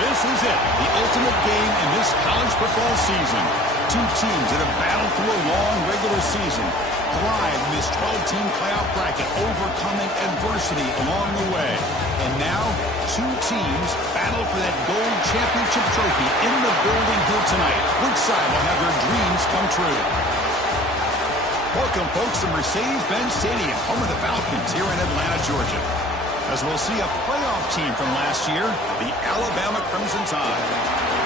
This is it, the ultimate game in this college football season. Two teams that have battled through a long regular season, thrived in this 12-team playoff bracket, overcoming adversity along the way. And now, two teams battle for that gold championship trophy in the building here tonight. Which side will have their dreams come true? Welcome, folks, to Mercedes-Benz Stadium, home of the Falcons here in Atlanta, Georgia, as we'll see a playoff team from last year, the Alabama Crimson Tide,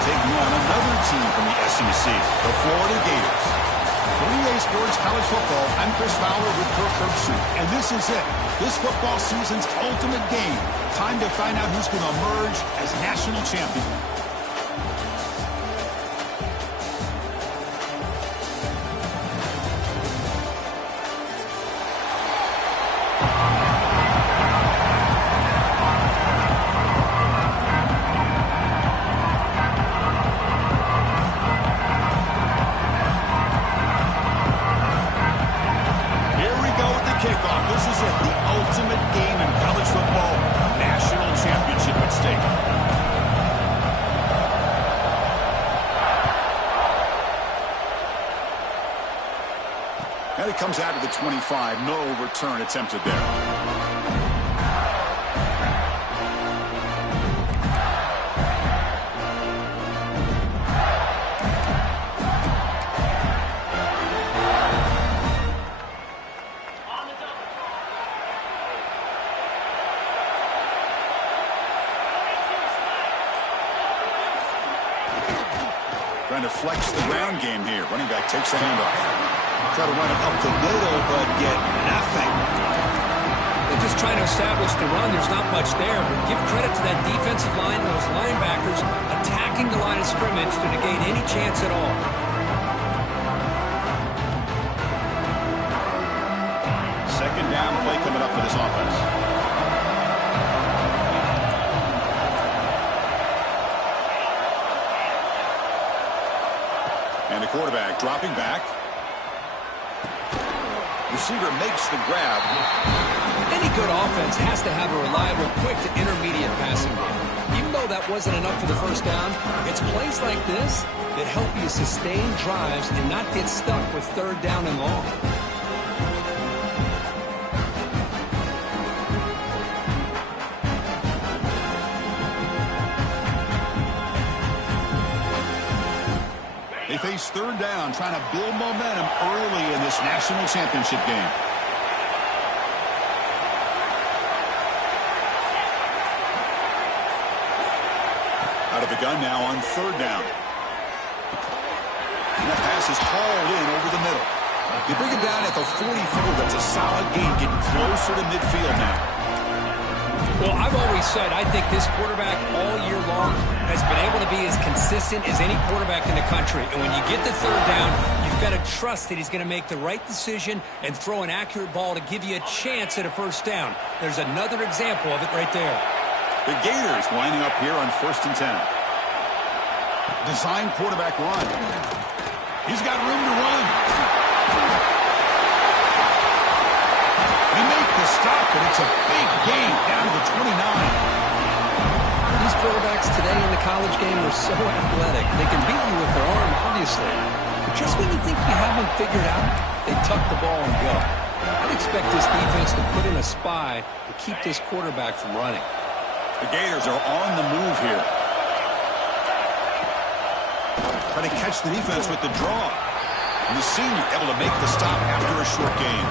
taking on another team from the SEC, the Florida Gators. For EA Sports College Football, I'm Chris Fowler with Kirk Herbstreit, and this is it, this football season's ultimate game. Time to find out who's going to emerge as national champion. And it comes out of the 25. No return attempted there. Trying to flex the ground game here. Running back takes the handoff. Try to run it up the middle, but get nothing. They're just trying to establish the run. There's not much there, but give credit to that defensive line and those linebackers attacking the line of scrimmage to negate any chance at all. Second down play coming up for this offense. And the quarterback dropping back. Receiver makes the grab. Any good offense has to have a reliable, quick to intermediate passing game. Even though that wasn't enough for the first down, it's plays like this that help you sustain drives and not get stuck with third down and long. They face third down, trying to build momentum early in this national championship game. Out of the gun now on third down. And that pass is hauled in over the middle. You bring it down at the 44. That's a solid gain, getting closer to midfield now. Well, I've always said I think this quarterback all year long has been able to be as consistent as any quarterback in the country. And when you get the third down, you've got to trust that he's going to make the right decision and throw an accurate ball to give you a chance at a first down. There's another example of it right there. The Gators lining up here on 1st and 10. Design quarterback run. He's got room to run. They make the stop, but it's a big gain down to the 29. These quarterbacks today in the college game are so athletic. They can beat you with their arm, obviously. But just when you think you have them figured out, they tuck the ball and go. I'd expect this defense to put in a spy to keep this quarterback from running. The Gators are on the move here. Trying to catch the defense with the draw. And the senior able to make the stop after a short gain.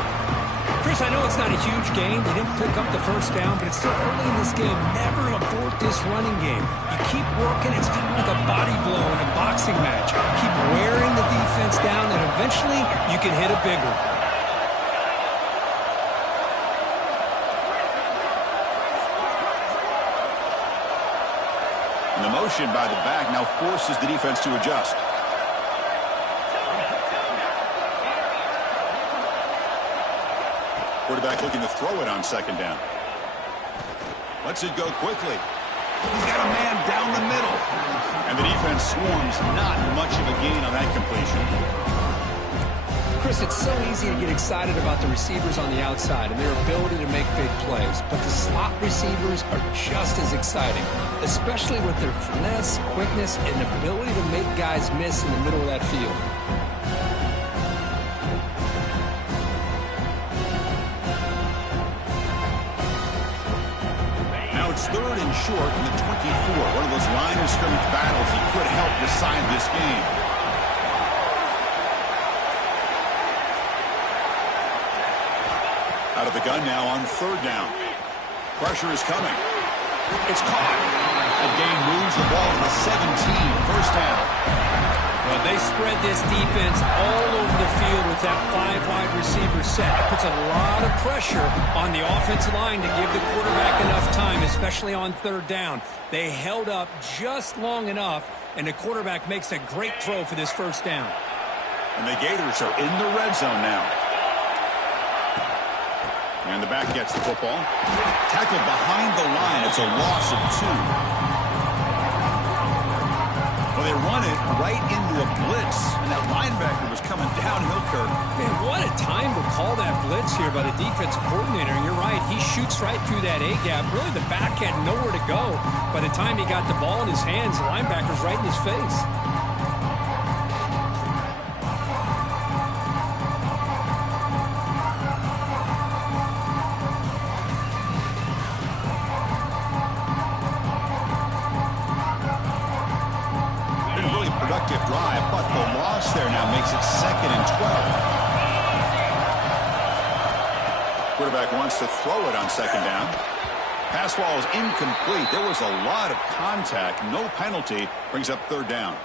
Chris, I know it's not a huge game. They didn't pick up the first down, but it's still early in this game. Never abort this running game. You keep working. It's kind of like a body blow in a boxing match. Keep wearing the defense down, and eventually you can hit a big one. And the motion by the back now forces the defense to adjust. Quarterback looking to throw it on second down. Lets it go quickly. He's got a man down the middle. And the defense swarms. Not much of a gain on that completion. Chris, it's so easy to get excited about the receivers on the outside and their ability to make big plays, but the slot receivers are just as exciting, especially with their finesse, quickness, and ability to make guys miss in the middle of that field. Now it's 3rd and short in the 24. One of those line of scrimmage battles that could help decide this game. Out of the gun now on 3rd down. Pressure is coming. It's caught. The game moves the ball to the 17. First down. Well, they spread this defense all over the field with that 5-wide receiver set. It puts a lot of pressure on the offensive line to give the quarterback enough time, especially on 3rd down. They held up just long enough, and the quarterback makes a great throw for this first down. And the Gators are in the red zone now. And the back gets the football. Tackled behind the line. It's a loss of 2. Well, they run it right into a blitz, and that linebacker was coming downhill, Kirk. Man, what a time to call that blitz here by the defensive coordinator. And you're right, he shoots right through that A-gap. Really, the back had nowhere to go. By the time he got the ball in his hands, the linebacker's right in his face. Drive, but the loss there now makes it 2nd and 12. Quarterback wants to throw it on 2nd down. Pass ball is incomplete. There was a lot of contact. No penalty. Brings up 3rd down.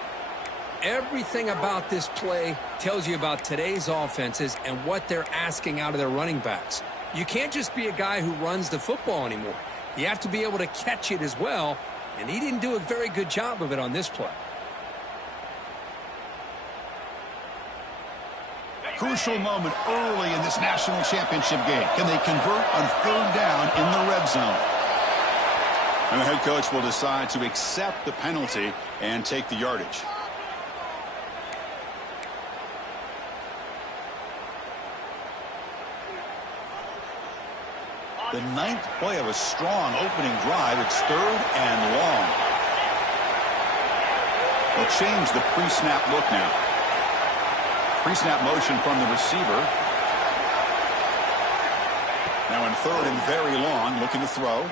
Everything about this play tells you about today's offenses and what they're asking out of their running backs. You can't just be a guy who runs the football anymore. You have to be able to catch it as well, and he didn't do a very good job of it on this play. Crucial moment early in this national championship game. Can they convert on 3rd down in the red zone? And the head coach will decide to accept the penalty and take the yardage. The 9th play of a strong opening drive. It's 3rd and long. They'll change the pre-snap look now. Pre-snap motion from the receiver. Now in 3rd and very long, looking to throw.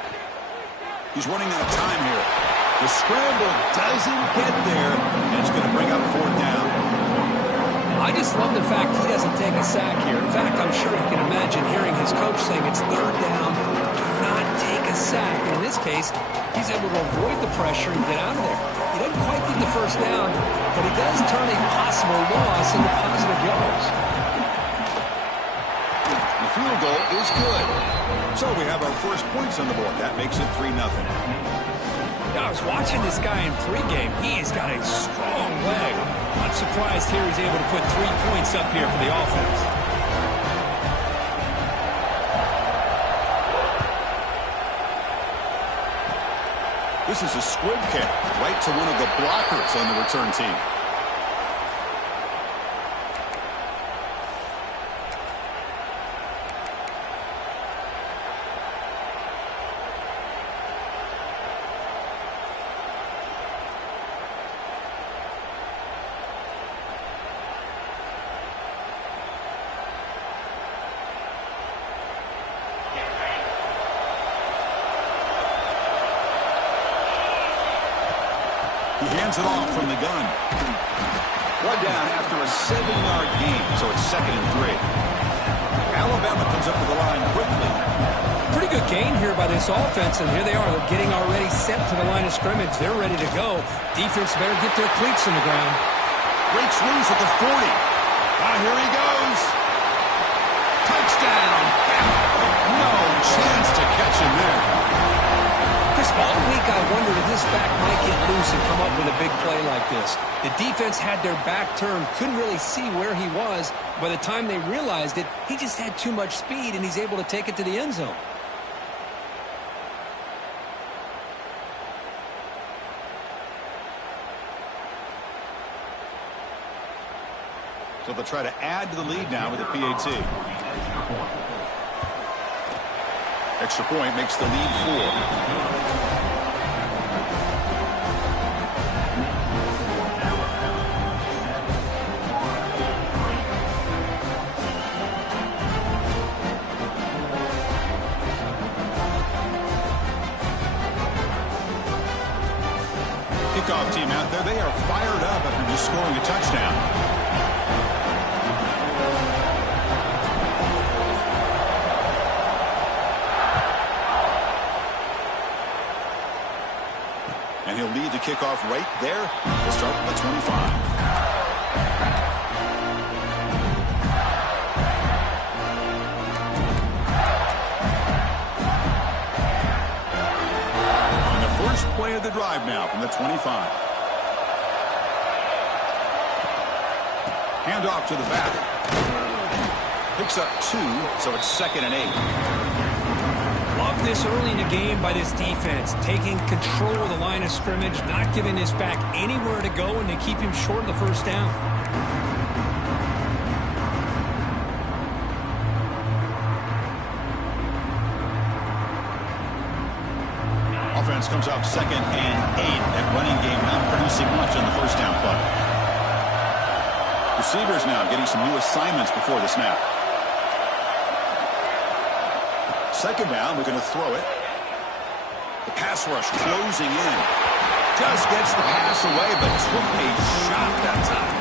He's running out of time here. The scramble doesn't get there, and it's going to bring up 4th down. I just love the fact he doesn't take a sack here. In fact, I'm sure he can imagine hearing his coach saying it's 3rd down, do not take a sack. And in this case, he's able to avoid the pressure and get out of there. He doesn't quite get the first down, but he does turn a possible loss into positive yards. The field goal is good. So we have our first points on the board. That makes it 3-0. I was watching this guy in pregame. He's got a strong leg. Not surprised here he's able to put 3 points up here for the offense. This is a squib kick right to one of the blockers on the return team. He hands it off from the gun. One down after a 7-yard gain, so it's 2nd and 3. Alabama comes up to the line quickly. Pretty good gain here by this offense, and here they are. They're getting already set to the line of scrimmage. They're ready to go. Defense better get their cleats in the ground. Breaks loose at the 40. Here he goes. Touchdown. No chance to catch him there. Chris, all week I wondered if this back might get loose and come up with a big play like this. The defense had their back turned, couldn't really see where he was. By the time they realized it, he just had too much speed, and he's able to take it to the end zone. So they'll try to add to the lead now with a PAT. Extra point makes the lead 4. Kickoff team out there, they are fired up after just scoring a touchdown. And he'll lead the kickoff right there. We'll start from the 25. Play of the drive now from the 25. Hand off to the back. Picks up 2, so it's 2nd and 8. Love this early in the game by this defense, taking control of the line of scrimmage, not giving this back anywhere to go, and they keep him short of the first down. Offense comes up 2nd and 8. That running game not producing much on the first down play. Receivers now getting some new assignments before the snap. 2nd down, we're going to throw it. The pass rush closing in. Just gets the pass away, but took a shot that time.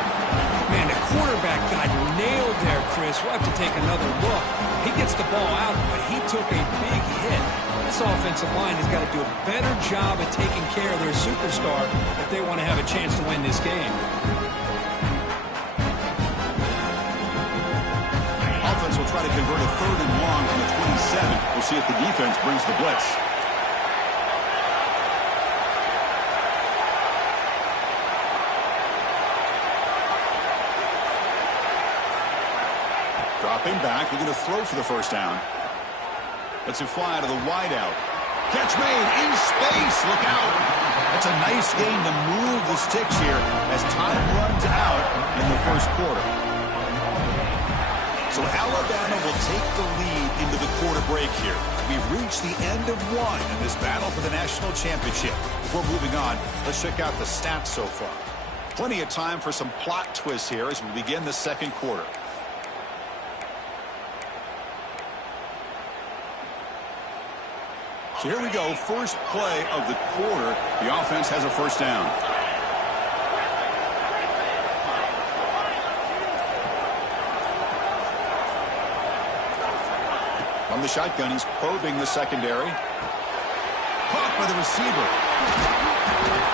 Man, the quarterback got nailed there, Chris. We'll have to take another look. He gets the ball out, but he took a big hit. This offensive line has got to do a better job of taking care of their superstar if they want to have a chance to win this game. Offense will try to convert a 3rd and long from the 27. We'll see if the defense brings the blitz. Dropping back, we're going to throw for the first down. Let's it fly to the wideout. Catch made in space. Look out. That's a nice gain to move the sticks here as time runs out in the first quarter. So Alabama will take the lead into the quarter break here. We've reached the end of one in this battle for the national championship. Before moving on, let's check out the stats so far. Plenty of time for some plot twists here as we begin the second quarter. So here we go, first play of the quarter. The offense has a first down. From the shotgun, he's probing the secondary. Caught by the receiver.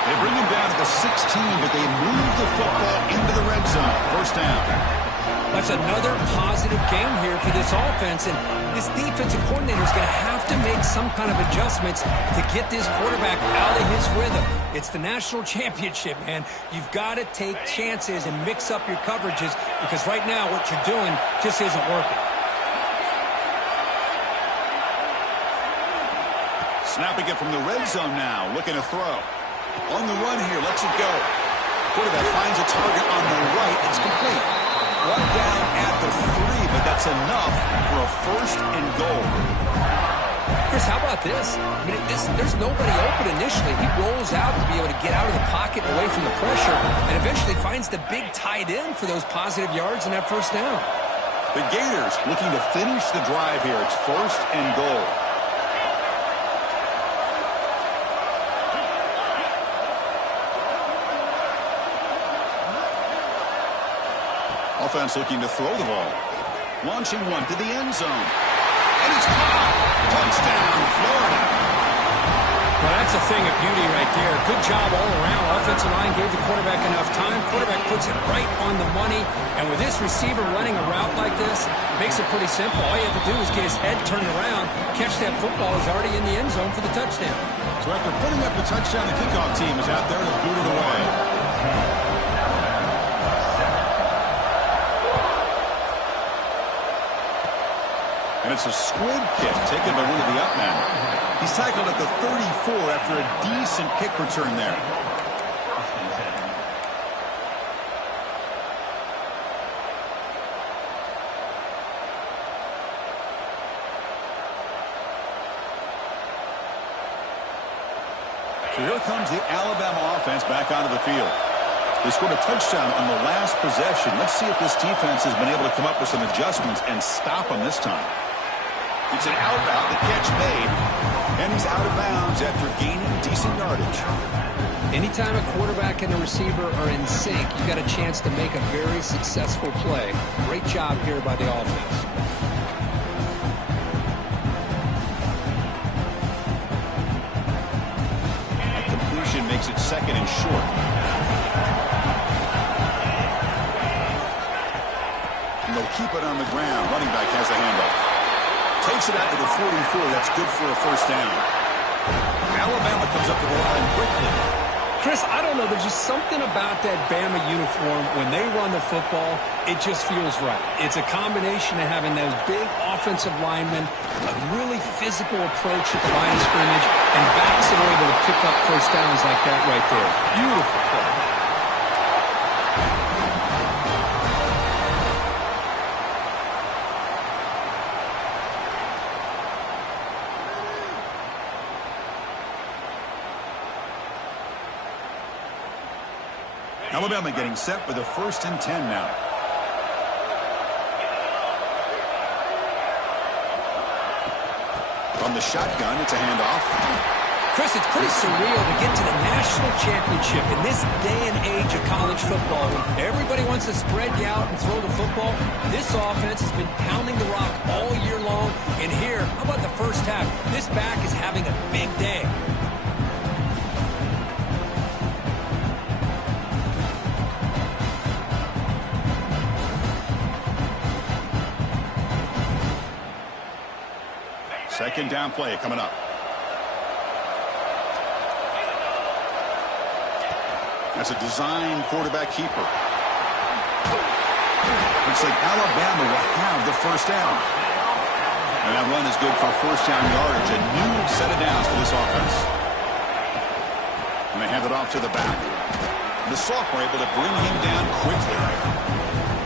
They bring him down to the 16, but they move the football into the red zone. First down. That's another positive game here for this offense, and this defensive coordinator is going to have to make some kind of adjustments to get this quarterback out of his rhythm. It's the national championship, man. You've got to take chances and mix up your coverages because right now what you're doing just isn't working. Snapping it from the red zone now, looking to throw. On the run here, lets it go. Quarterback finds a target on the right. It's complete. One down at the 3, but that's enough for a 1st and goal. Chris, how about this? I mean, there's nobody open initially. He rolls out to be able to get out of the pocket away from the pressure and eventually finds the big tight end for those positive yards and that first down. The Gators looking to finish the drive here. It's 1st and goal. Offense looking to throw the ball. Launching one to the end zone. And it's caught. Touchdown, Florida. Well, that's a thing of beauty right there. Good job all around. Offensive line gave the quarterback enough time. Quarterback puts it right on the money. And with this receiver running a route like this, it makes it pretty simple. All you have to do is get his head turned around, catch that football. He's already in the end zone for the touchdown. So after putting up the touchdown, the kickoff team is out there to boot it away. And it's a squib kick taken by one of the up men. He's tackled at the 34 after a decent kick return there. So here comes the Alabama offense back onto the field. They scored a touchdown on the last possession. Let's see if this defense has been able to come up with some adjustments and stop them this time. It's an out route, the catch made, and he's out of bounds after gaining decent yardage. Anytime a quarterback and a receiver are in sync, you got a chance to make a very successful play. Great job here by the offense. A completion makes it second and short. And they'll keep it on the ground. Running back has the handoff. Takes it out to the 44. That's good for a first down. Alabama comes up to the line quickly. Chris, I don't know. There's just something about that Bama uniform. When they run the football, it just feels right. It's a combination of having those big offensive linemen, a really physical approach at the line of scrimmage, and backs that are able to pick up first downs like that right there. Beautiful play. Alabama getting set for the 1st and 10 now. From the shotgun, it's a handoff. Chris, it's pretty surreal to get to the national championship in this day and age of college football. When everybody wants to spread you out and throw the football, this offense has been pounding the rock all year long. And here, how about the first half? This back is having a big day. Second down play coming up. That's a design quarterback keeper. Looks like Alabama will have the first down. And that run is good for first down yardage. A new set of downs for this offense. And they hand it off to the back. The sophomore able to bring him down quickly.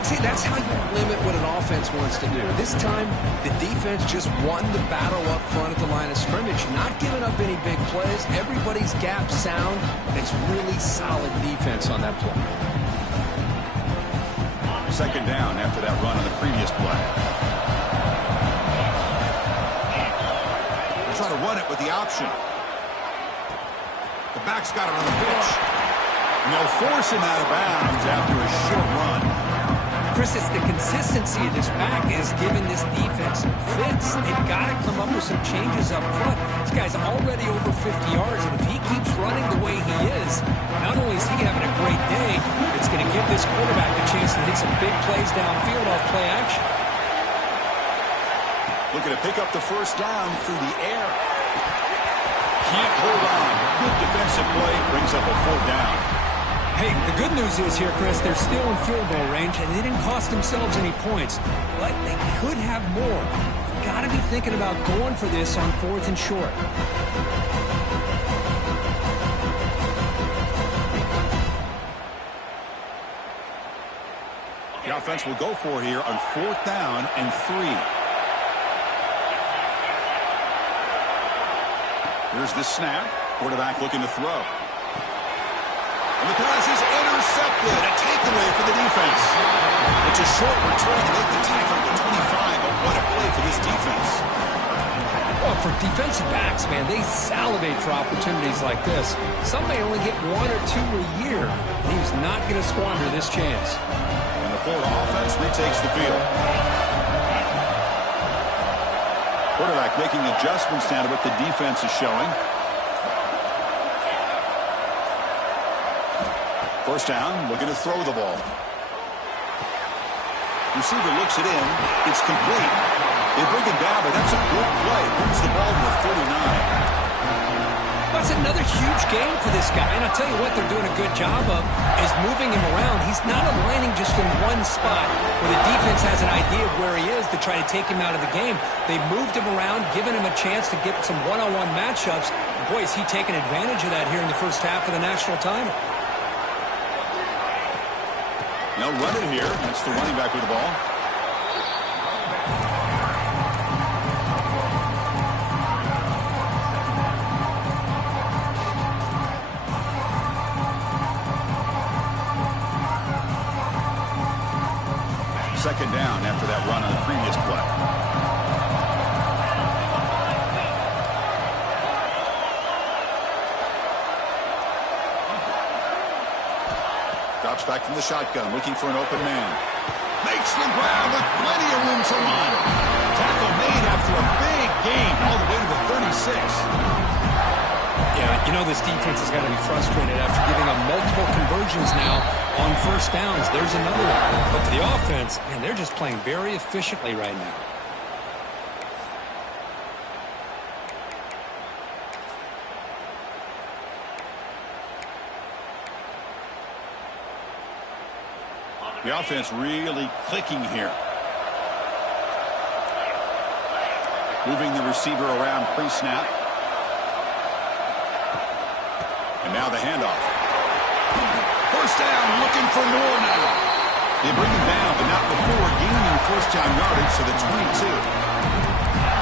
See, that's how you limit what an offense wants to do. This time, the defense just won the battle up front at the line of scrimmage, not giving up any big plays. Everybody's gap sound. It's really solid defense on that play. Second down after that run on the previous play. They're trying to run it with the option. The back's got it on the pitch. And they'll force him out of bounds after a short run. Chris, it's the consistency of this back is giving this defense some fits. They've got to come up with some changes up front. This guy's already over 50 yards, and if he keeps running the way he is, not only is he having a great day, it's going to give this quarterback a chance to hit some big plays downfield off play action. Looking to pick up the first down through the air. Can't hold on. Good defensive play. Brings up a 4th down. Hey, the good news is here, Chris, they're still in field goal range, and they didn't cost themselves any points. But they could have more. Got to be thinking about going for this on 4th and short. The offense will go for here on 4th down and 3. Here's the snap. Quarterback looking to throw. And the pass is intercepted. A takeaway for the defense. It's a short return to make the tackle at 25, but what a play for this defense. Well, for defensive backs, man, they salivate for opportunities like this. Some may only get 1 or 2 a year. He's not going to squander this chance. And the Florida offense retakes the field. Quarterback making adjustments now to what the defense is showing. First down, looking to throw the ball. Receiver looks it in. It's complete. They bring it down, but that's a good play. Moves the ball to the 49. That's another huge game for this guy. And I'll tell you what they're doing a good job of is moving him around. He's not aligning just in one spot where the defense has an idea of where he is to try to take him out of the game. They moved him around, giving him a chance to get some one-on-one matchups. Boy, is he taking advantage of that here in the first half of the national title. Now run it here. That's the running back with the ball. Second down after that run on the previous play. Drops back from the shotgun, looking for an open man. Makes the grab with plenty of room to run. Tackle made after a big gain all the way to the 36. Yeah, you know this defense has got to be frustrated after giving up multiple conversions now on first downs. There's another one. But for the offense, man, they're just playing very efficiently right now. The offense really clicking here. Moving the receiver around pre-snap. And now the handoff. First down, looking for more now. They bring him down, but not before gaining first down yardage to the 22.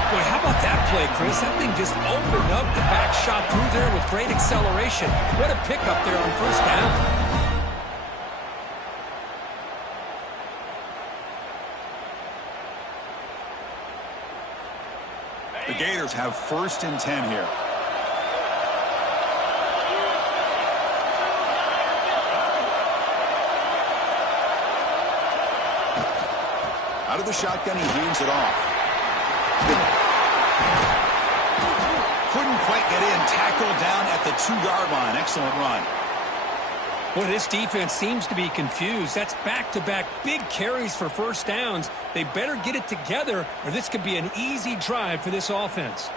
Boy, how about that play, Chris? That thing just opened up. The back shot through there with great acceleration. What a pickup there on first down. The Gators have first and 10 here. Out of the shotgun, he hands it off. Couldn't quite get in. Tackled down at the 2-yard line. Excellent run. Well, this defense seems to be confused. That's back-to-back big carries for first downs. They better get it together, or this could be an easy drive for this offense.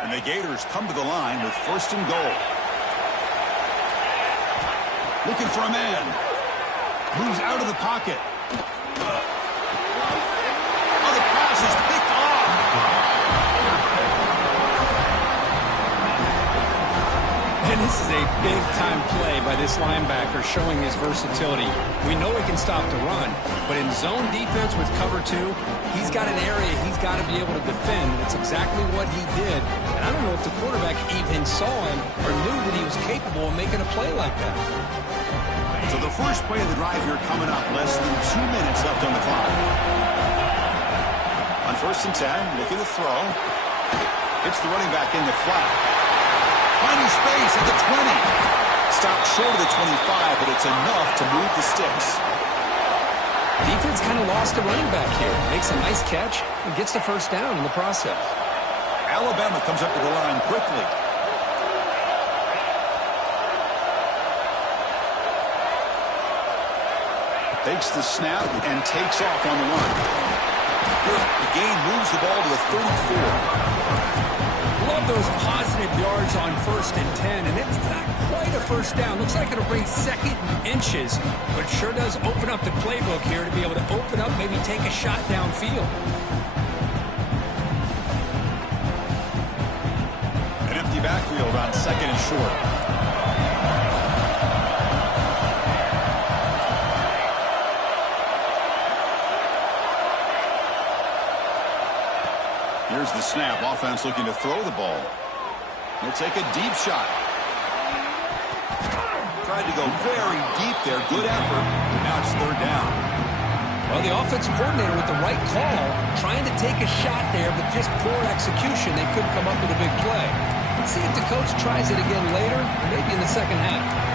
And the Gators come to the line with first and goal. Looking for a man. Moves out of the pocket. Oh, the pass is picked off. And this is a big-time play by this linebacker showing his versatility. We know he can stop the run, but in zone defense with cover 2, he's got an area he's got to be able to defend. That's exactly what he did. And I don't know if the quarterback even saw him or knew that he was capable of making a play like that. So the first play of the drive here coming up, less than 2 minutes left on the clock. On first and 10, looking to throw. Hits the running back in the flat. Finding space at the 20. Stopped short of the 25, but it's enough to move the sticks. Defense kind of lost a running back here. Makes a nice catch and gets the first down in the process. Alabama comes up to the line quickly. Takes the snap and takes off on the run. The gain moves the ball to the 34. Love those positive yards on first and 10, and it's not quite a first down. Looks like it'll bring second and inches, but sure does open up the playbook here to be able to open up, maybe take a shot downfield. An empty backfield on second and short. Here's the snap. Offense looking to throw the ball. He'll take a deep shot. Tried to go very deep there. Good effort. Now it's third down. Well, the offensive coordinator with the right call, trying to take a shot there, but just poor execution. They couldn't come up with a big play. Let's see if the coach tries it again later, or maybe in the second half.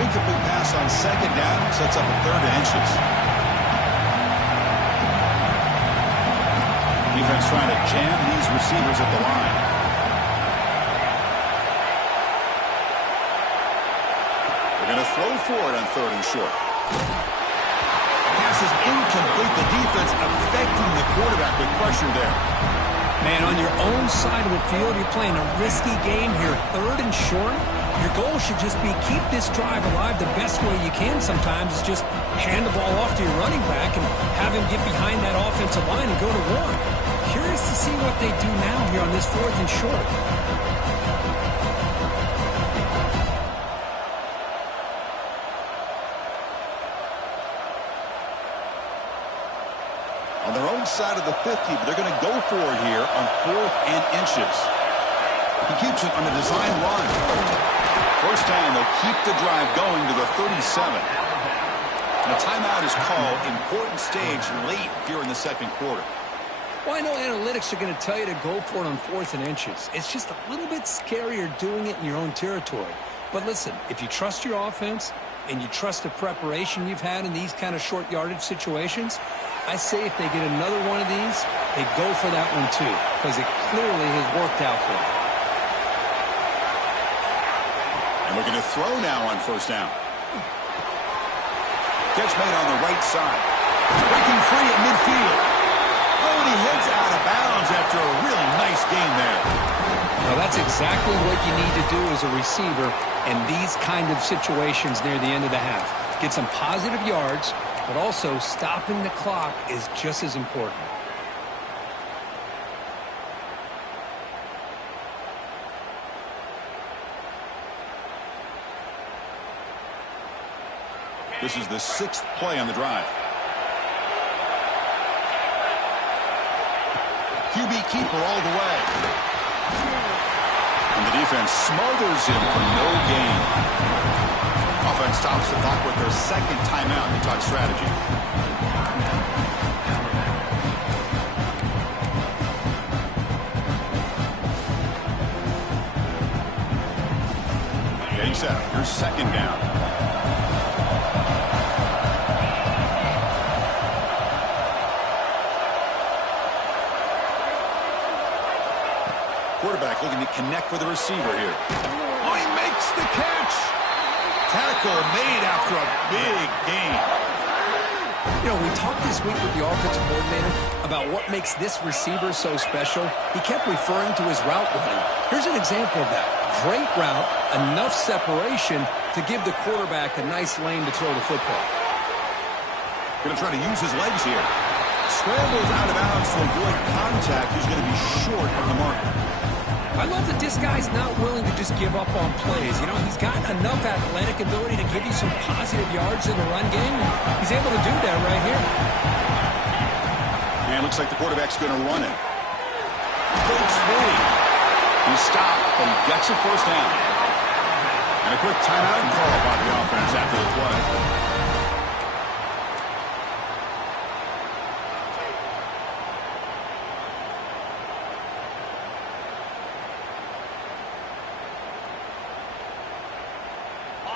Incomplete pass on second down, sets up a third and inches. Defense trying to jam these receivers at the line. They're going to throw for it on third and short. Pass is incomplete. The defense affecting the quarterback with pressure there. Man, on your own side of the field, you're playing a risky game here. Third and short. Your goal should just be keep this drive alive the best way you can sometimes is just hand the ball off to your running back and have him get behind that offensive line and go to work. Curious to see what they do now here on this fourth and short. inside of the 50, but they're going to go for it here on 4th and inches. He keeps it on the design run. First down, they'll keep the drive going to the 37. And a timeout is called. Important stage late here in the second quarter. Well, I know analytics are going to tell you to go for it on 4th and inches. It's just a little bit scarier doing it in your own territory. But listen, if you trust your offense and you trust the preparation you've had in these kind of short yardage situations, I say if they get another one of these, they go for that one too, because it clearly has worked out for them. And we're going to throw now on first down. Catch made on the right side. Breaking free at midfield. Oh, and he heads out of bounds after a really nice game there. Now, that's exactly what you need to do as a receiver in these kind of situations near the end of the half. Get some positive yards, but also stopping the clock is just as important. This is the 6th play on the drive. QB keeper all the way. And the defense smothers him for no gain. Offense stops the clock with their second timeout to talk strategy. Getting set. Here's second down. Quarterback looking to connect with the receiver here. Oh, he makes the catch. Tackle made after a big gain. You know, we talked this week with the offensive coordinator about what makes this receiver so special. He kept referring to his route running. Here's an example of that. Great route, enough separation to give the quarterback a nice lane to throw the football. Going to try to use his legs here. Scrambles out of bounds to avoid contact. He's going to be short of the mark. I love that this guy's not willing to just give up on plays. You know, he's got enough athletic ability to give you some positive yards in the run game. He's able to do that right here. And looks like the quarterback's going to run it. Goes free. He's stopped, but he gets a first down. And a quick timeout call by the offense after the play.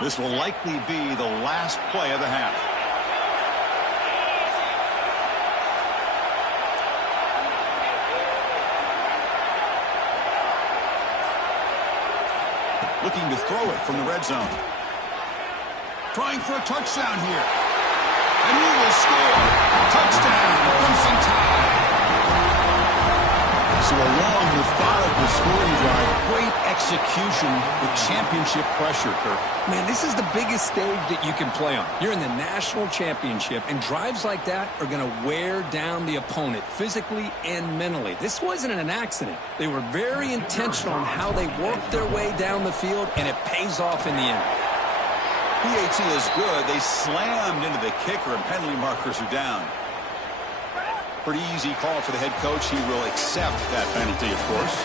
This will likely be the last play of the half. Looking to throw it from the red zone. Trying for a touchdown here. And he will score. Touchdown, Crimson Tide. So a long, methodical scoring drive. Great execution with championship pressure, Kirk. Man, this is the biggest stage that you can play on. You're in the national championship, and drives like that are going to wear down the opponent physically and mentally. This wasn't an accident. They were very intentional in how they worked their way down the field, and it pays off in the end. PAT is good. They slammed into the kicker, and penalty markers are down. Pretty easy call for the head coach. He will accept that penalty, of course.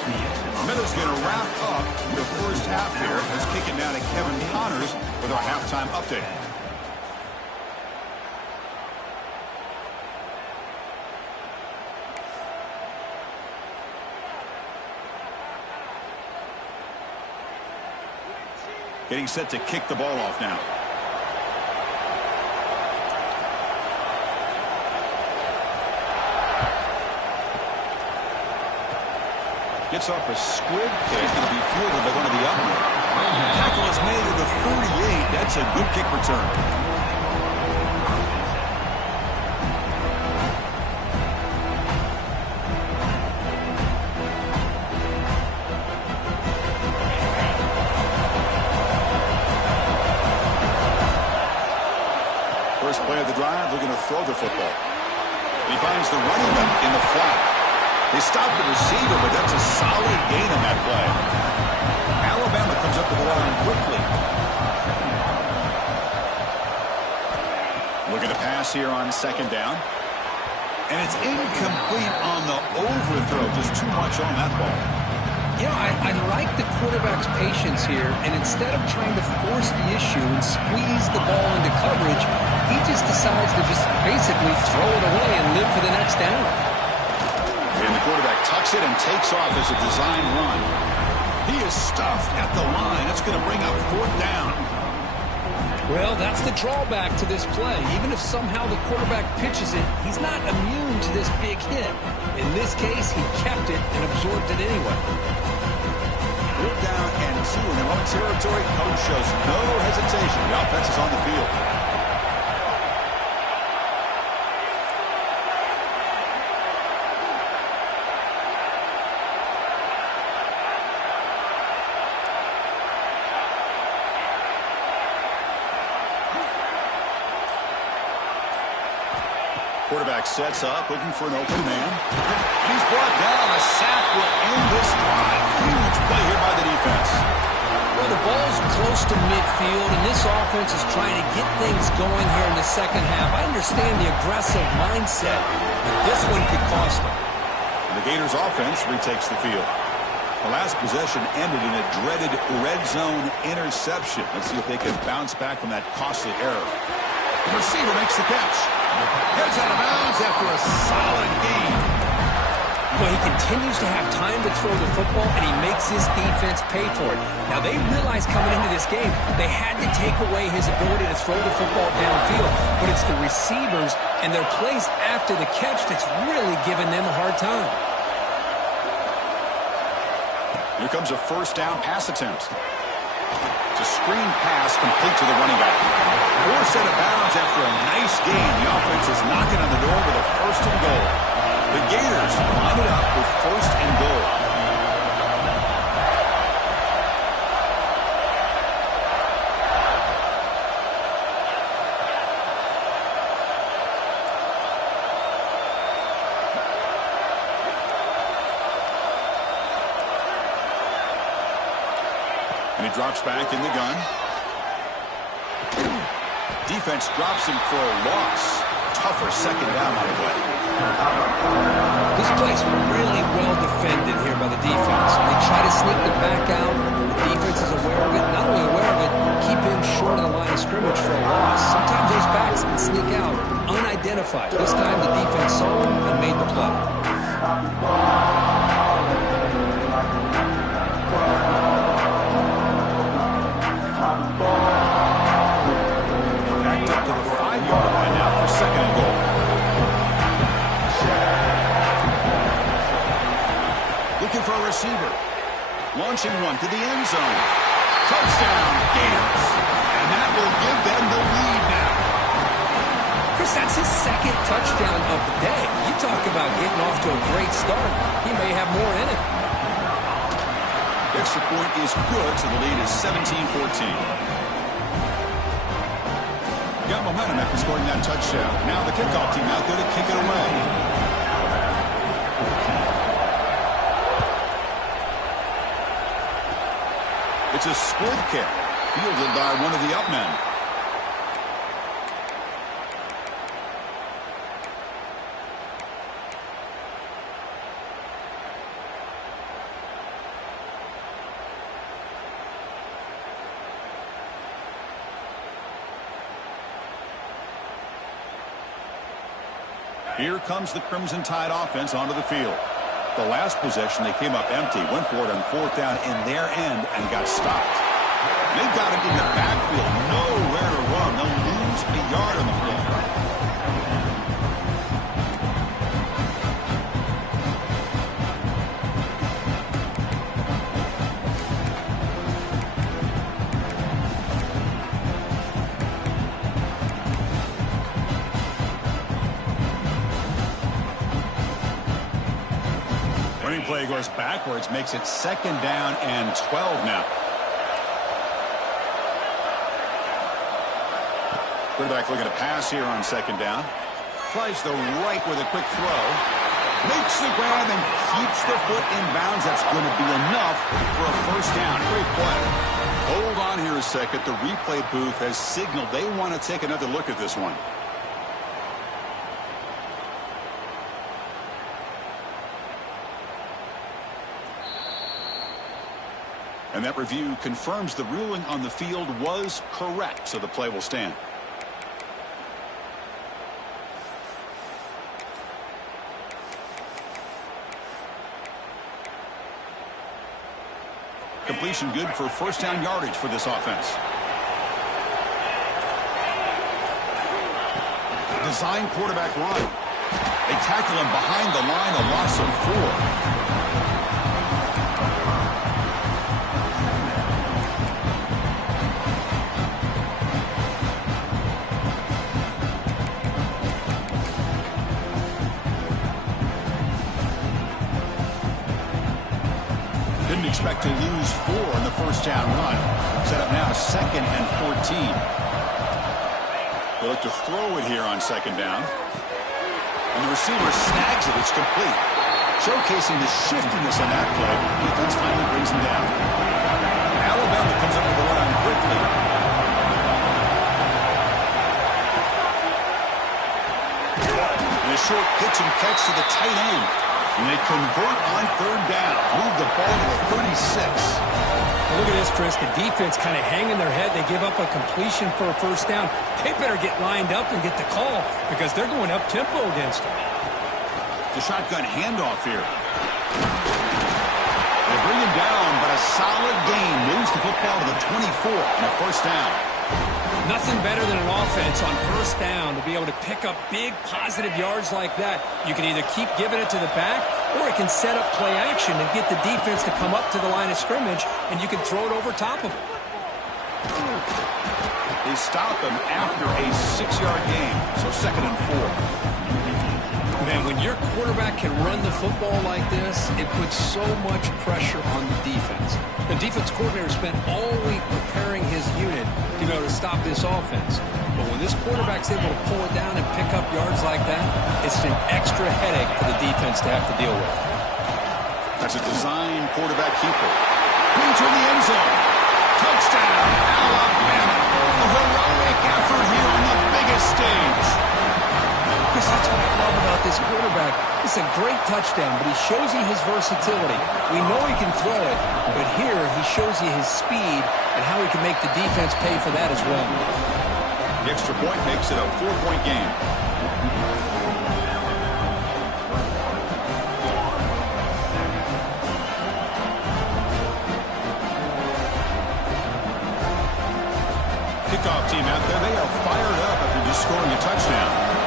Meadows going to wrap up the first half here. Let's kick it down to Kevin Connors with our halftime update. Getting set to kick the ball off now. Gets off a squib kick. Going to be fielded by one of the upper. Tackle is made at the 48. That's a good kick return. First play of the drive, they're going to throw the football. He finds the running back in the flat. They stop the receiver, but that's a solid gain on that play. Alabama comes up to the line quickly. Looking to pass here on second down. And it's incomplete on the overthrow. Just too much on that ball. You know, I like the quarterback's patience here, and instead of trying to force the issue and squeeze the ball into coverage, he just decides to just basically throw it away and live for the next down. And the quarterback tucks it and takes off as a design run. He is stuffed at the line. That's going to bring up 4th down. Well, that's the drawback to this play. Even if somehow the quarterback pitches it, he's not immune to this big hit. In this case, he kept it and absorbed it anyway. 4th down and 2 in their own territory. Coach shows no hesitation. The offense is on the field. Quarterback sets up, looking for an open man. He's brought down. A sack will end this drive. Huge play here by the defense. Well, the ball's close to midfield, and this offense is trying to get things going here in the second half. I understand the aggressive mindset, but this one could cost them. And the Gators offense retakes the field. The last possession ended in a dreaded red zone interception. Let's see if they can bounce back from that costly error. The receiver makes the catch. Gets out of bounds after a solid gain. Well, he continues to have time to throw the football, and he makes his defense pay for it. Now, they realized coming into this game they had to take away his ability to throw the football downfield, but it's the receivers and their plays after the catch that's really giving them a hard time. Here comes a 1st down pass attempt. It's a screen pass complete to the running back. Forced out of bounds after a nice gain. The offense is knocking on the door with a 1st and goal. The Gators line it up with 1st and goal. And he drops back in the gun. Defense drops him for a loss. Tougher 2nd down on the play. This play's really well defended here by the defense. They try to sneak the back out. The defense is aware of it. Not only aware of it, keep him short of the line of scrimmage for a loss. Sometimes those backs can sneak out unidentified. This time the defense saw him and made the play. Backed up to the 5-yard line now for 2nd and goal. Looking for a receiver. Launching one to the end zone. Touchdown, Gators. And that will give them the lead now. Chris, that's his 2nd touchdown of the day. You talk about getting off to a great start. He may have more in it. The extra point is good, so the lead is 17-14. Got momentum after scoring that touchdown. Now the kickoff team out there to kick it away. It's a split kick, fielded by one of the up men. Here comes the Crimson Tide offense onto the field. The last possession, they came up empty, went for it on 4th down in their end and got stopped. They've got him in the backfield, nowhere to run. They'll lose a yard on the play. Running play goes backwards, makes it 2nd down and 12 now. Quarterback looking to pass here on 2nd down. Tries the right with a quick throw. Makes the grab and keeps the foot in bounds. That's going to be enough for a 1st down. Great play. Hold on here a second. The replay booth has signaled they want to take another look at this one. And that review confirms the ruling on the field was correct, so the play will stand. Completion good for first down yardage for this offense. Design quarterback run. They tackle him behind the line, a loss of 4. Didn't expect to lose 4 in the first down run. Set up now 2nd and 14. They'll look to throw it here on 2nd down. And the receiver snags it. It's complete. Showcasing the shiftiness on that play. Defense finally brings him down. Alabama comes up with the line quickly. And a short pitch and catch to the tight end. And they convert on 3rd down. Move the ball to the 36. Look at this, Chris. The defense kind of hanging their head. They give up a completion for a first down. They better get lined up and get the call because they're going up-tempo against them. The shotgun handoff here. They bring him down, but a solid gain moves the football to the 24 and a first down. Nothing better than an offense on first down to be able to pick up big positive yards like that. You can either keep giving it to the back or it can set up play action and get the defense to come up to the line of scrimmage and you can throw it over top of it. They stop him after a 6-yard gain, so 2nd and 4. Man, when your quarterback can run the football like this, it puts so much pressure on the defense. The defense coordinator spent all week preparing his unit to be able to stop this offense. But when this quarterback's able to pull it down and pick up yards like that, it's an extra headache for the defense to have to deal with. That's a design quarterback keeper. Into the end zone. Touchdown, Alabama. A heroic effort here on the biggest stage. Because that's what I love about this quarterback. It's a great touchdown, but he shows you his versatility. We know he can throw it, but here he shows you his speed and how he can make the defense pay for that as well. The extra point makes it a 4-point game. Kickoff team out there, they are fired up after just scoring a touchdown.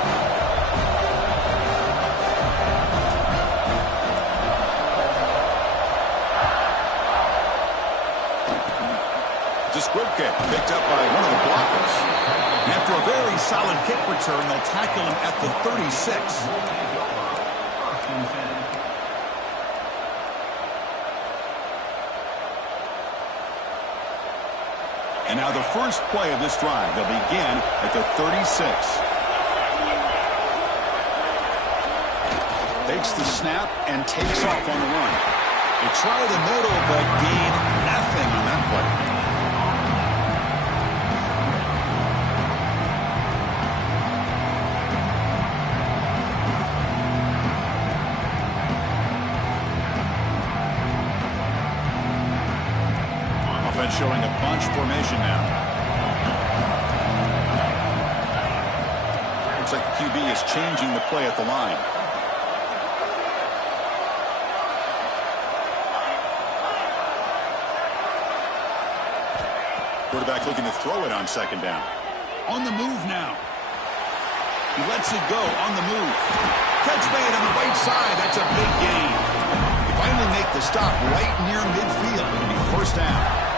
Kick picked up by one of the blockers. After a very solid kick return, they'll tackle him at the 36. And now the first play of this drive. They'll begin at the 36. Takes the snap and takes off on the run. They try the middle, but gain nothing on that play. Showing a bunch formation now. Looks like the QB is changing the play at the line. Quarterback looking to throw it on 2nd down. On the move now. He lets it go on the move. Catch made on the right side. That's a big gain. They finally make the stop right near midfield. It'll be first down.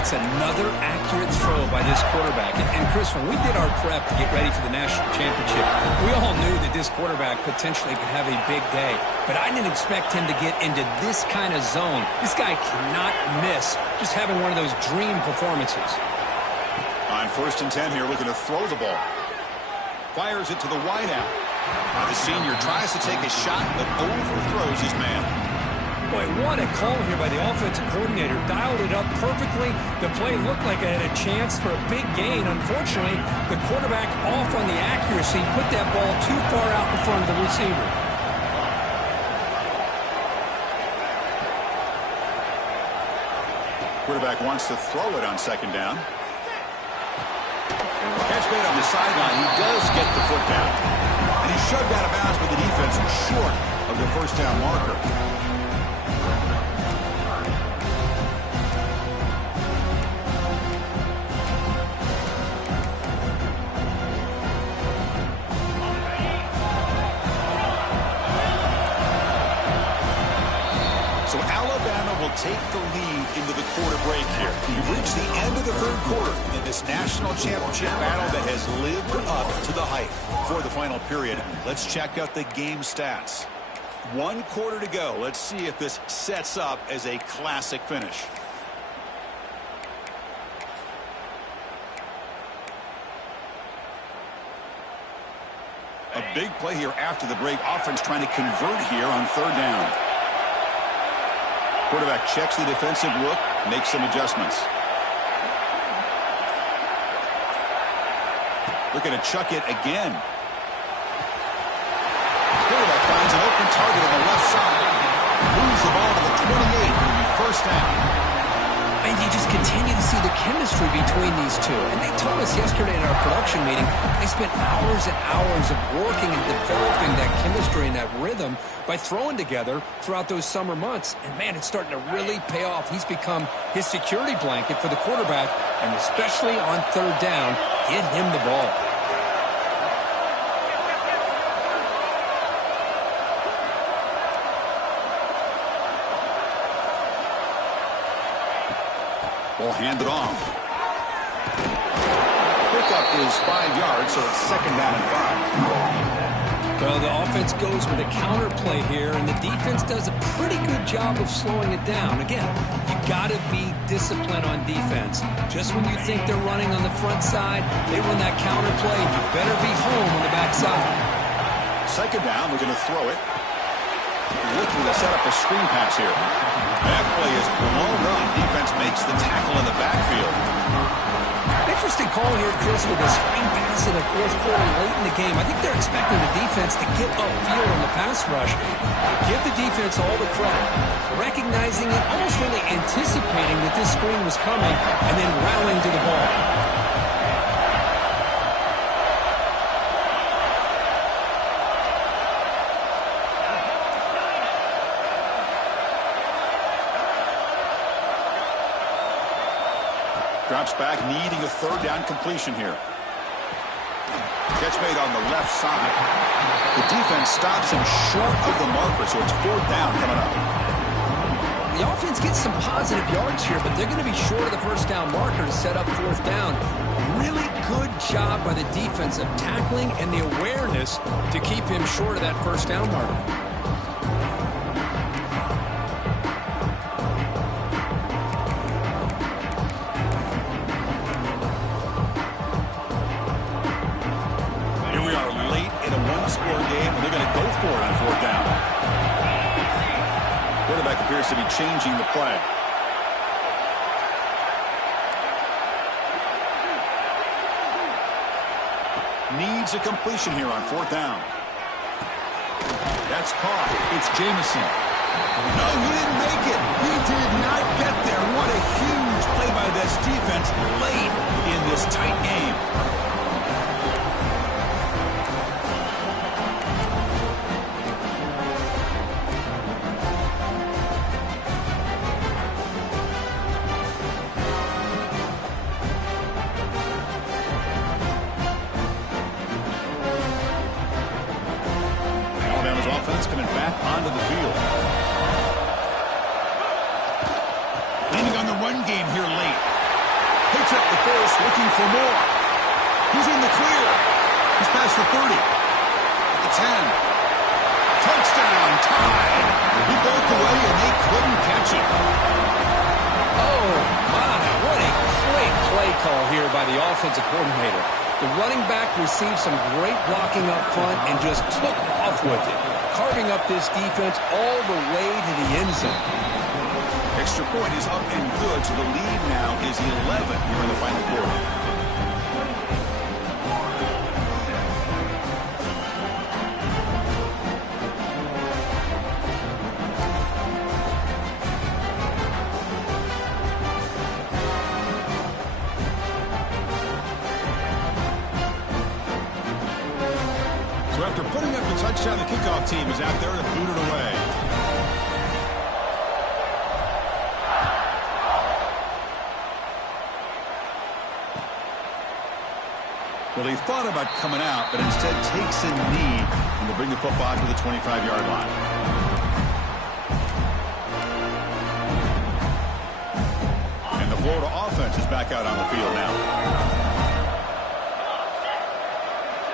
It's another accurate throw by this quarterback. And Chris, when we did our prep to get ready for the national championship, we all knew that this quarterback potentially could have a big day. But I didn't expect him to get into this kind of zone. This guy cannot miss just having one of those dream performances. On 1st and 10 here, looking to throw the ball. Fires it to the wideout. Now the senior tries to take a shot, but overthrows his man. Boy, what a call here by the offensive coordinator. Dialed it up perfectly. The play looked like it had a chance for a big gain. Unfortunately, the quarterback off on the accuracy, put that ball too far out in front of the receiver. Quarterback wants to throw it on second down. Catch made on the sideline. He does get the foot down. And he's shoved out of bounds by the defense short of the first down marker. So Alabama will take the lead into the quarter break here. We've reached the end of the third quarter in this national championship battle that has lived up to the hype. For the final period, let's check out the game stats. 1 quarter to go. Let's see if this sets up as a classic finish. A big play here after the break. Offense trying to convert here on third down. Quarterback checks the defensive look, makes some adjustments. Looking to chuck it again. Quarterback finds an open target on the left side. Moves the ball to the 28. It'll be first down. And you just continue to see the chemistry between these two. And they told us yesterday in our production meeting, they spent hours and hours of working and developing that chemistry and that rhythm by throwing together throughout those summer months. And, man, it's starting to really pay off. He's become his security blanket for the quarterback, and especially on third down, get him the ball. Ball handed off. Pickup is 5 yards, so it's second down and 5. Well, the offense goes with a counter play here, and the defense does a pretty good job of slowing it down. Again, you got to be disciplined on defense. Just when you think they're running on the front side, they run that counter play, and you better be home on the back side. Second down, we're going to throw it. Looking to set up a screen pass here. That play is blown up. Defense makes the tackle in the backfield. Interesting call here, Chris, with a screen pass in the fourth quarter late in the game. I think they're expecting the defense to get upfield on the pass rush. Give the defense all the credit. Recognizing it, almost really anticipating that this screen was coming, and then rallying to the ball. Drops back, needing a third down completion here. Catch made on the left side. The defense stops him short of the marker, so it's fourth down coming up. The offense gets some positive yards here, but they're going to be short of the first down marker to set up fourth down. Really good job by the defense of tackling and the awareness to keep him short of that first down marker. Appears to be changing the play. Needs a completion here on fourth down. That's caught. It's Jamison. No, he didn't make it. He did not get there. What a huge play by this defense late in this tight game. Coming back onto the field. Leaning on the run game here late. Picks up the force, looking for more. He's in the clear. He's past the 30. At the 10. Touchdown, tied. He broke away and they couldn't catch him. Oh, my. What a great play call here by the offensive coordinator. The running back received some great blocking up front and just took off with it, carving up this defense all the way to the end zone. Extra point is up and good, so the lead now is 11 here in the final quarter. So after putting up the touchdown, the kickoff team is out there to boot it away. Well, he thought about coming out, but instead takes a knee and will bring the football to the 25-yard line. And the Florida offense is back out on the field now.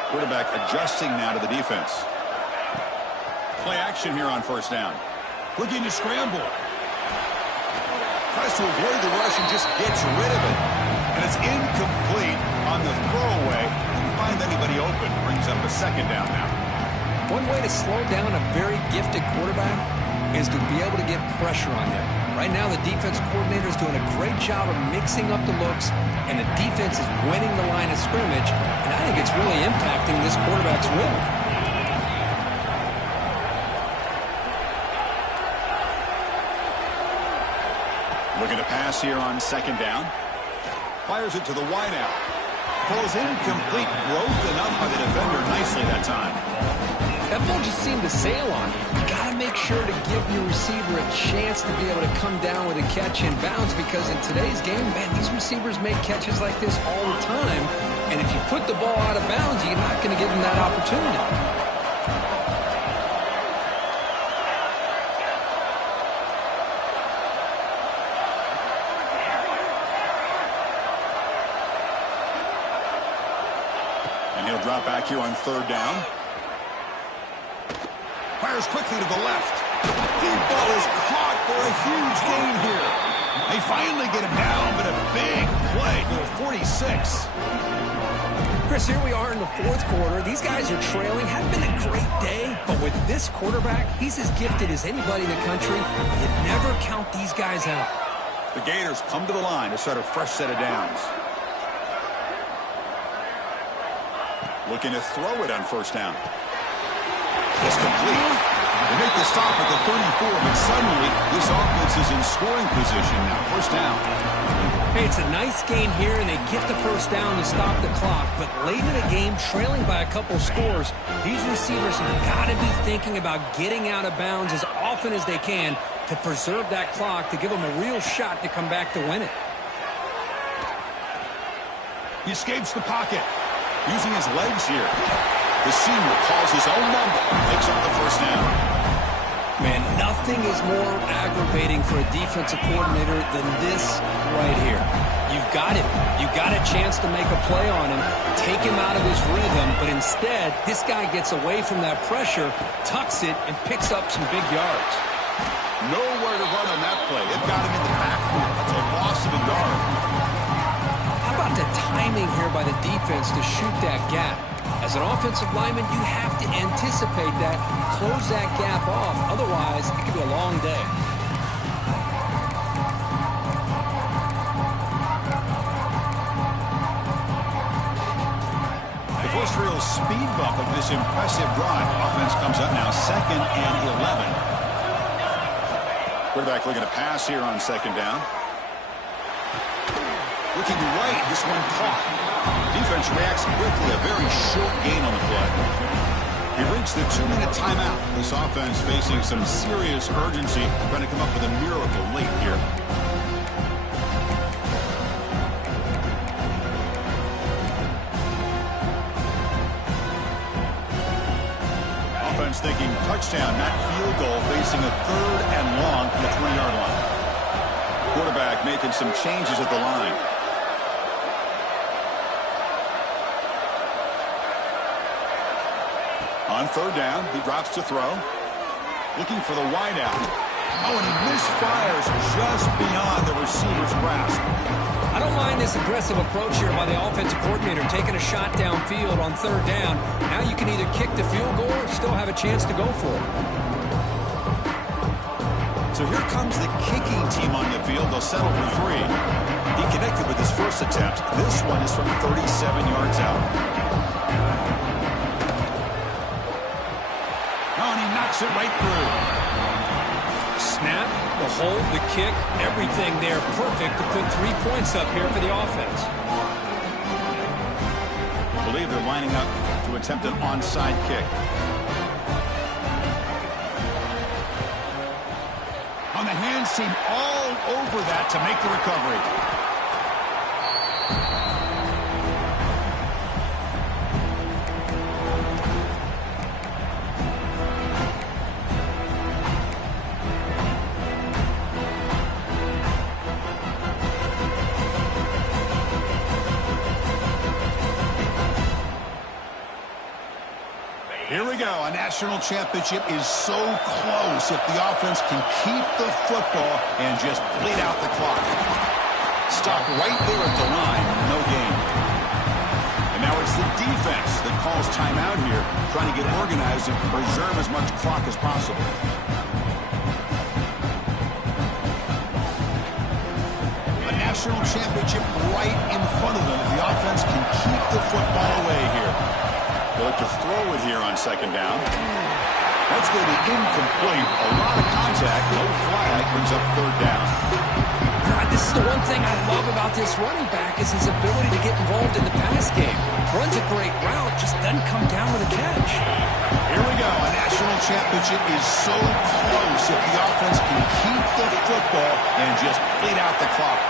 Quarterback adjusting now to the defense. Play action here on first down. Looking to scramble. Tries to avoid the rush and just gets rid of it. And it's incomplete on the throwaway. Didn't find anybody open. Brings up a second down now. One way to slow down a very gifted quarterback is to be able to get pressure on him. Right now, the defense coordinator is doing a great job of mixing up the looks, and the defense is winning the line of scrimmage, and I think it's really impacting this quarterback's rhythm. Looking to pass here on second down. Fires it to the wideout. Throws incomplete, broken up by the defender nicely that time. That ball just seemed to sail on him. You got to make sure to give your receiver a chance to be able to come down with a catch and bounce, because in today's game, man, these receivers make catches like this all the time. And if you put the ball out of bounds, you're not going to give them that opportunity. Drop back here on third down. Fires quickly to the left. Deep ball is caught for a huge gain here. They finally get him down, but a big play to the 46. Chris, here we are in the fourth quarter. These guys are trailing. Hadn't been a great day, but with this quarterback, he's as gifted as anybody in the country. You never count these guys out. The Gators come to the line to start a fresh set of downs. Looking to throw it on first down. It's complete. They make the stop at the 34, but suddenly this offense is in scoring position now. First down. Hey, it's a nice gain here, and they get the first down to stop the clock. But late in the game, trailing by a couple scores, these receivers have got to be thinking about getting out of bounds as often as they can to preserve that clock, to give them a real shot to come back to win it. He escapes the pocket. Using his legs here. The senior calls his own number. Picks up the first down. Man, nothing is more aggravating for a defensive coordinator than this right here. You've got it. You've got a chance to make a play on him, take him out of his rhythm, but instead, this guy gets away from that pressure, tucks it, and picks up some big yards. Nowhere to run on that play. It got him in the backfield. That's a loss of a yard. How about the timing here by the defense to shoot that gap? As an offensive lineman, you have to anticipate that, close that gap off. Otherwise, it could be a long day. The first real speed bump of this impressive drive. Offense comes up now, 2nd and 11. Quarterback looking to pass here on second down. Looking right, this one caught. Defense reacts quickly, a very short gain on the play. We reached the 2-minute timeout. This offense facing some serious urgency, trying to come up with a miracle late here. Offense thinking touchdown, not field goal, facing a 3rd and long from the 20-yard line. Quarterback making some changes at the line. On third down, he drops to throw. Looking for the wideout. Oh, and he misfires just beyond the receiver's grasp. I don't mind this aggressive approach here by the offensive coordinator, taking a shot downfield on third down. Now you can either kick the field goal or still have a chance to go for it. So here comes the kicking team on the field. They'll settle for 3. He connected with his first attempt. This one is from 37 yards out. It right through. Snap, the hold, the kick, everything there perfect to put 3 points up here for the offense. believe they're lining up to attempt an onside kick. On the hands team all over that to make the recovery. Here we go. A national championship is so close if the offense can keep the football and just bleed out the clock. Stopped right there at the line. No gain. And now it's the defense that calls timeout here, trying to get organized and preserve as much clock as possible. A national championship right in front of them if the offense can keep the football away here. They look to throw it here on second down. That's going to be incomplete. A lot of contact. No flag brings up third down. This is the one thing I love about this running back is his ability to get involved in the pass game. Runs a great route, just doesn't come down with a catch. Here we go. A national championship is so close if the offense can keep the football and just bleed out the clock.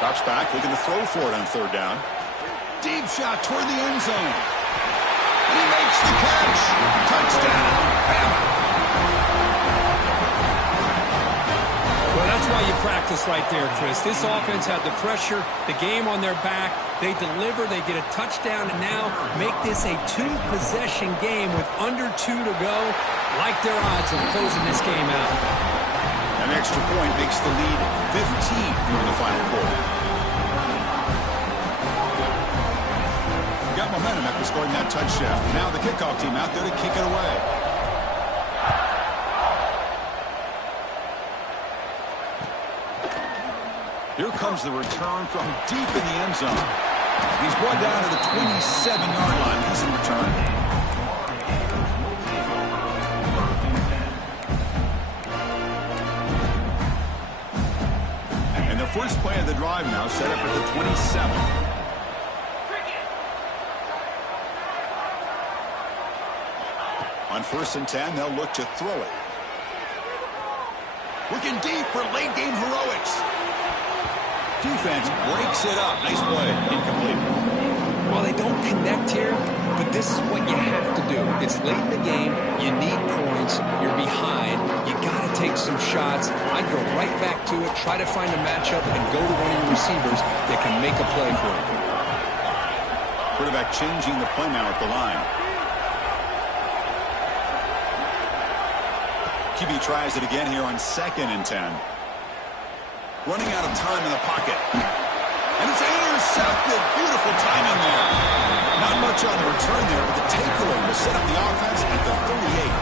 Drops back, looking to throw for it on third down. Deep shot toward the end zone. He makes the catch. Touchdown. Bama. Well, that's why you practice right there, Chris. This offense had the pressure, the game on their back. They deliver, they get a touchdown, and now make this a two-possession game with under 2 to go. Like their odds of closing this game out. An extra point makes the lead 15 here in the final quarter. Got momentum after scoring that touchdown. Now the kickoff team out there to kick it away. Here comes the return from deep in the end zone. He's brought down to the 27-yard line. He's in return. First play of the drive now set up at the 27. On 1st and 10, they'll look to throw it. Looking deep for late game heroics. Defense breaks it up. Nice play. Incomplete. Well, they don't connect here, but this is what you have to do. It's late in the game. You need points. You're behind. You got to take some shots. I'd go right back to it, try to find a matchup, and go to one of your receivers that can make a play for you. Quarterback changing the play now at the line. QB tries it again here on 2nd and 10. Running out of time in the pocket. And it's intercepted. Beautiful timing there. Not much on the return there, but the takeaway will set up the offense at the 38.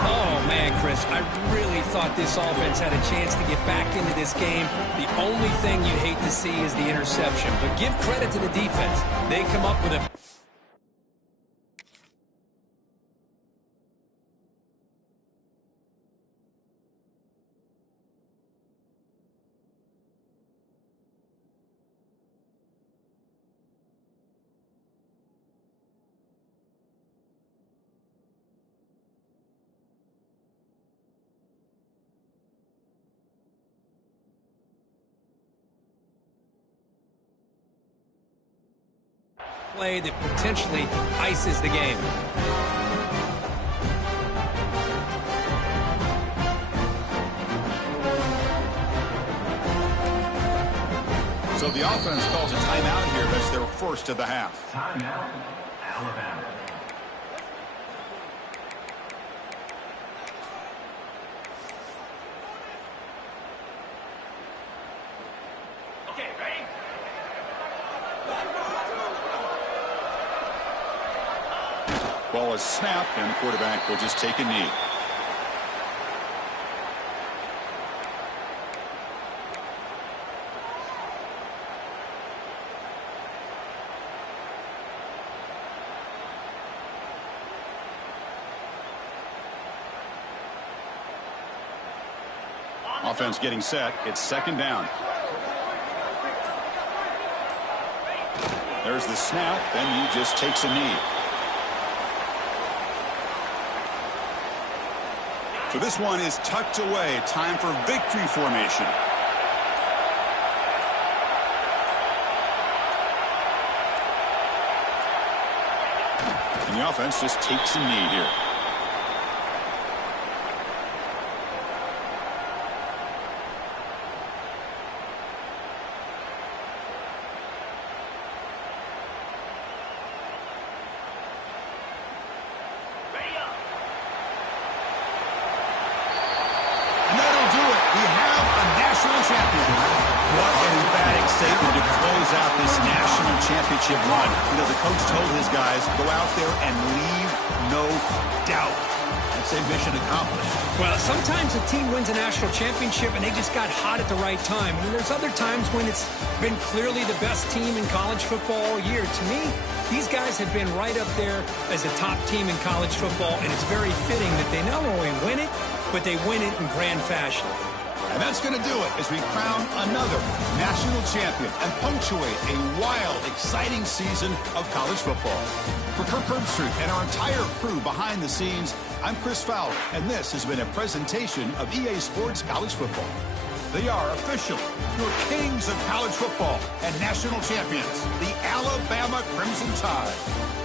Oh, man, Chris, I really thought this offense had a chance to get back into this game. The only thing you'd hate to see is the interception. But give credit to the defense. They come up with a... play that potentially ices the game. So the offense calls a timeout here. That's their first of the half. Timeout, Alabama. Okay, ready? Ball is snapped, and the quarterback will just take a knee. Offense getting set. It's 2nd down. There's the snap, and he just takes a knee. So this one is tucked away. Time for victory formation. And the offense just takes a knee here. Championship run. You know, the coach told his guys, go out there and leave no doubt. I'd say mission accomplished. Well, sometimes a team wins a national championship and they just got hot at the right time. I mean, there's other times when it's been clearly the best team in college football all year. To me, these guys have been right up there as a top team in college football, and it's very fitting that they not only win it, but they win it in grand fashion. And that's going to do it as we crown another national champion and punctuate a wild, exciting season of college football. For Kirk Herbstreit and our entire crew behind the scenes, I'm Chris Fowler, and this has been a presentation of EA Sports College Football. They are official, your kings of college football and national champions, the Alabama Crimson Tide.